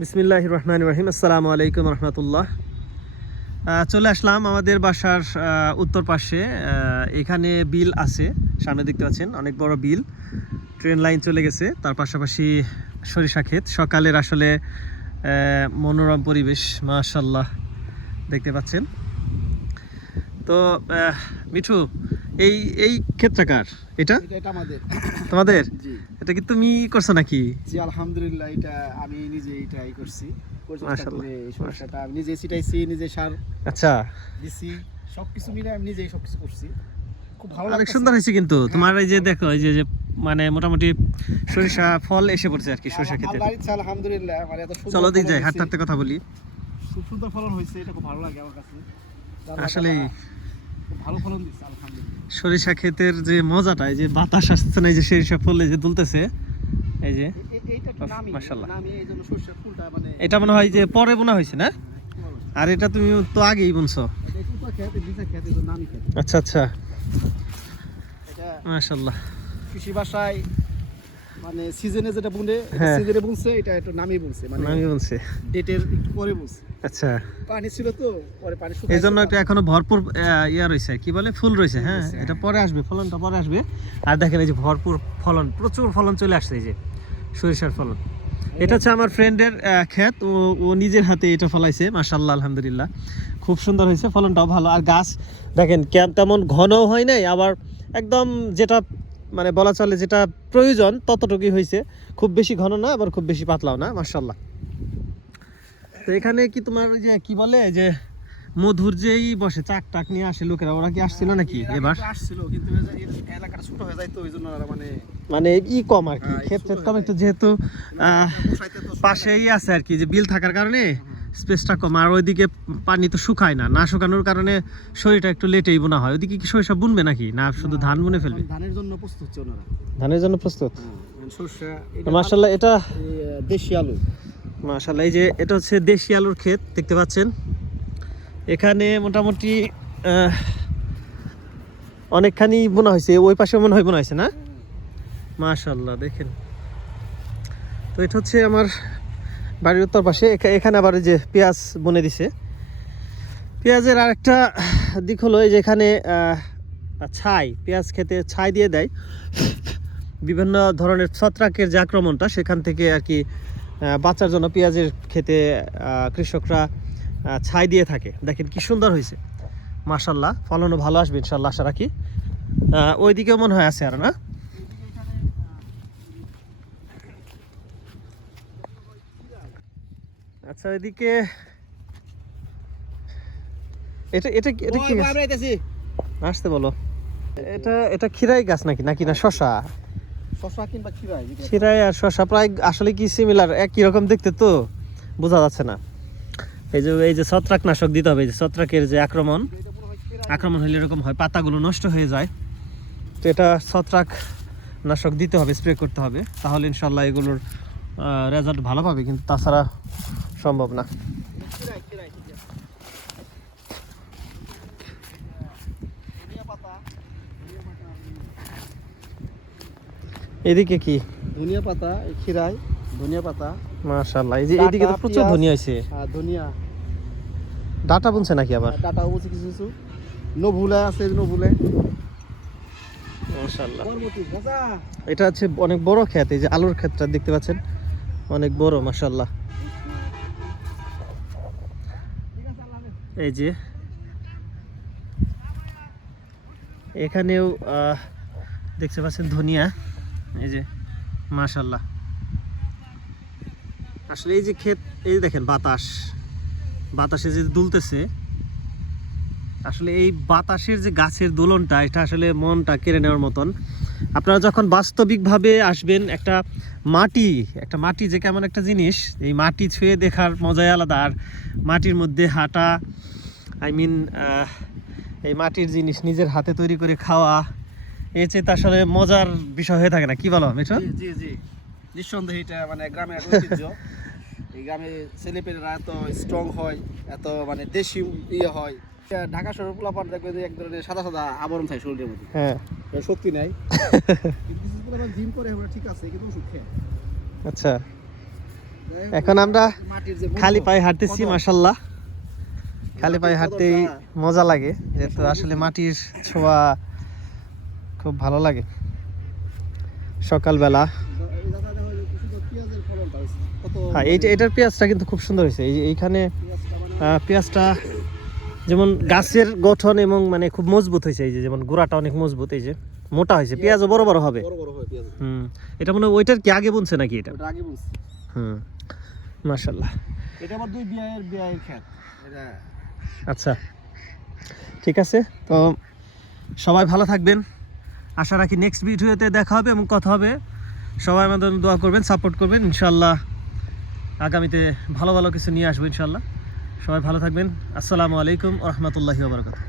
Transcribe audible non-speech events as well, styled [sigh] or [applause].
বিসমিল্লাহ রহমান রহিম। আসসালামু আলাইকুম রহমতুল্লাহ। চলে আসলাম আমাদের বাসার উত্তর পাশে। এখানে বিল আছে, সামনে দেখতে পাচ্ছেন, অনেক বড় বিল। ট্রেন লাইন চলে গেছে, তার পাশাপাশি সরিষা ক্ষেত। সকালের আসলে মনোরম পরিবেশ মাশাল্লাহ দেখতে পাচ্ছেন। তো মিঠু এই এই ক্ষেতটা কার? এটা? এটা আমাদের। তোমাদের? এটা কি তুমি করছ নাকি? জি আলহামদুলিল্লাহ এটা আমি নিজেই ট্রাই করছি। সমস্যাটা। আমি নিজে ছিটাইছি নিজে সার আচ্ছা। দিছি সবকিছু মিলে আমি নিজেই সবকিছু করছি। খুব ভালো অনেক সুন্দর হয়েছে কিন্তু। তোমার এই যে দেখো এই যে মানে মোটামুটি সরিষা ফল এসে পড়ছে আর কি সরিষা খেতে আলহামদুলিল্লাহ আমার এত সুন্দর চলো দিক যাই। হাঁটতে হাঁটতে কথা বলি। খুব সুন্দর ফলন হয়েছে এটা খুব ভালো লাগে আমার কাছে। আসলে ভালো ফলন দিচ্ছে আলহামদুলিল্লাহ। সরিষা ক্ষেতের যে মজাটা এই যে বাতাস আসছে না এই যে সরিষা ফুল যে দুলতেছে এই যে মাশাআল্লাহ। ফুলটা মানে এটা মনে হয় যে পরে বোনা হয়েছে না? আর এটা তুমি তো আগেই বুনছো। আচ্ছা আচ্ছা। মাসাল্লাহ কৃষি ভাষায় মানে সিজনে যেটা বুনে হ্যাঁ। সিজনে বুনছে এটা একটু নামি বুনছে মানে আমি বুনছি। ডেটের একটু পরে বুনছে। আচ্ছা। পানি ছিল তো পরে পানি এই শুকাইছে জন্য একটা এখনও ভরপুর ইয়া রয়েছে কি বলে? ফুল রয়েছে হ্যাঁ? এটা পরে আসবে ফলনটা পরে আসবে। আর দেখেন এই যে ভরপুর ফলন প্রচুর ফলন চলে আসছে এই যে সরিষার ফলন। এটা হচ্ছে আমার ফ্রেন্ডের ক্ষেত ও ও নিজের হাতে এটা ফলাইছে মাশাল্লাহ আলহামদুলিল্লাহ। খুব সুন্দর হয়েছে ফলনটাও ভালো। আর গাছ দেখেন কেমন তেমন ঘনও হয় নাই আবার একদম যেটা মানে বলা চলে যেটা প্রয়োজন ততটুকুই হয়েছে খুব বেশি ঘন না আবার খুব বেশি পাতলাও না মাশাল্লাহ তো এখানে কি তোমার যে কি বলে যে মধুর যেই বসে চাক টাক নিয়ে আসে লোকেরা ওরা কি আসছিল নাকি এবার? আসছিল কিন্তু এলাকাটা ছোট হয়ে যায় তো ওই জন্য ওরা মানে মানে ই কম আর কি হ্যাঁ, ক্ষেত কম একটু যেহেতু পাশেই আছে আর কি যে বিল থাকার কারণে। স্পেসটা কম আর ওইদিকে পানি তো শুকায় না। না শুকানোর কারণে শরীরটা একটু লেটেই বোনা হয়। ওইদিকে কি সরিষা বুনবে নাকি? না শুধু ধান বুনে ফেলবে? ধানের জন্য প্রস্তুত হচ্ছে ওনারা। ধানের জন্য প্রস্তুত? মার্শাল্লাহ এটা দেশি আলু। মাশাল্লাহ এই যে এটা হচ্ছে দেশি আলুর ক্ষেত দেখতে পাচ্ছেন। এখানে মোটামুটি অনেকখানি বোনা হয়েছে। ওই পাশে মনে হয় বোনা হয়েছে না? মাশাল্লাহ দেখেন। তো এটা হচ্ছে আমার বাড়ির উত্তর পাশে। এখানে আবার যে পেঁয়াজ বনে দিছে। পেঁয়াজের আরেকটা দিক হলো এই যে এখানে ছাই, পেঁয়াজ খেতে ছাই দিয়ে দেয়। বিভিন্ন ধরনের ছত্রাকের যে আক্রমণটা, সেখান থেকে আর কি বাঁচার জন্য পেঁয়াজের খেতে কৃষকরা ছাই দিয়ে থাকে। দেখেন কি সুন্দর হয়েছে। মাশাল্লাহ ফলনও ভালো আসবে ইনশাল্লাহ আশা রাখি। ওইদিকেও মনে হয় আছে আর, না? আচ্ছা এদিকে এটা এটা কি- এটা কি। আসতে বলো। এটা এটা খিরাই গাছ নাকি নাকি না শশা শসা কিংবা খিরাই খিরাই আর শশা প্রায় আসলে কি সিমিলার একই রকম দেখতে তো? বোঝা যাচ্ছে না। এই যে এই যে ছত্রাকনাশক দিতে হবে এই যে ছত্রাকের যে আক্রমণ। আক্রমণ হলে এরকম হয় পাতাগুলো নষ্ট হয়ে যায়। তো এটা ছত্রাক নাশক দিতে হবে স্প্রে করতে হবে। তাহলে ইনশাল্লাহ এগুলোর রেজাল্ট ভালো পাবে। কিন্তু তাছাড়া সম্ভব না। এদিকে কি? ধনিয়া পাতা খিরাই ধনিয়া পাতা। মাশাল্লাহ এই যে ডাটা, এইদিকে তো প্রচুর। ধনিয়া হয়েছে। আর ধনিয়া। ডাটা বুনছে নাকি আবার? ডাটা বলছে কিছু কিছু। নভুলে আছে নভুলে। বরবটি এটা হচ্ছে অনেক বড় ক্ষেত এই যে আলুর ক্ষেতটা দেখতে পাচ্ছেন? অনেক বড় মাশাল্লাহ ঠিক আছে আল্লাহ হাফেজ। এই যে। এখানেও দেখতে পাচ্ছেন ধনিয়া। এই যে, মাশাল্লাহ। আসলে এই যে ক্ষেত, এই যে দেখেন বাতাস। বাতাসে যে দুলতেছে, আসলে এই বাতাসের যে গাছের দোলনটা, এটা আসলে মনটা কেড়ে নেওয়ার মতন। আপনারা যখন বাস্তবিকভাবে আসবেন, একটা মাটি একটা মাটি যে কেমন একটা জিনিস, এই মাটি ছুঁয়ে দেখার মজাই আলাদা। আর মাটির মধ্যে হাঁটা আই মিন এই মাটির জিনিস নিজের হাতে তৈরি করে খাওয়া এর চেয়ে আসলে মজার বিষয় হয়ে থাকে না। কি বলো মিঠু জি জি নিঃসন্দেহে এটা মানে গ্রামের ঐতিহ্য। [laughs] এই গ্রামে ছেলেপেলেরা এত স্ট্রং হয় এত মানে দেশি ইয়ে হয়। ঢাকা শহর পোলাপান দেখবে যে এক ধরনের সাদা সাদা আবরণ থাকে শরীরের মধ্যে। হ্যাঁ। শক্তি নাই। [laughs] জিম করে ওরা ঠিক আছে কিন্তু ওষুধ খেয়ে। আচ্ছা। এখন আমরা মাটির যে খালি পায়ে হাঁটতেছি। মাসাল্লাহ খালি পায়ে হাঁটতেই মজা লাগে যেহেতু আসলে মাটির ছোঁয়া খুব ভালো লাগে। সকালবেলা। হ্যাঁ এইটা এটার পেঁয়াজটা কিন্তু খুব সুন্দর হয়েছে। এই এইখানে পেঁয়াজটা মানে যেমন গাছের গঠন এবং মানে খুব মজবুত হয়েছে এই যে যেমন গোড়াটা অনেক মজবুত এই যে মোটা হয়েছে পেঁয়াজও বড় বড় হবে। হুম এটা মনে হয় ওইটার কি আগে বুনছে নাকি এটা? হুম মাশাল্লাহ এটা আমার দুই বিয়ের বিয়ের খেত এটা আচ্ছা। ঠিক আছে, তো সবাই ভালো থাকবেন। আশা রাখি নেক্সট ভিডিওতে দেখা হবে এবং কথা হবে। সবাই আমাদের দোয়া করবেন সাপোর্ট করবেন ইনশাল্লাহ আগামীতে ভালো ভালো কিছু নিয়ে আসব ইনশাল্লাহ সবাই ভালো থাকবেন। আসসালামু আলাইকুম রহমতুল্লাহি বারকাত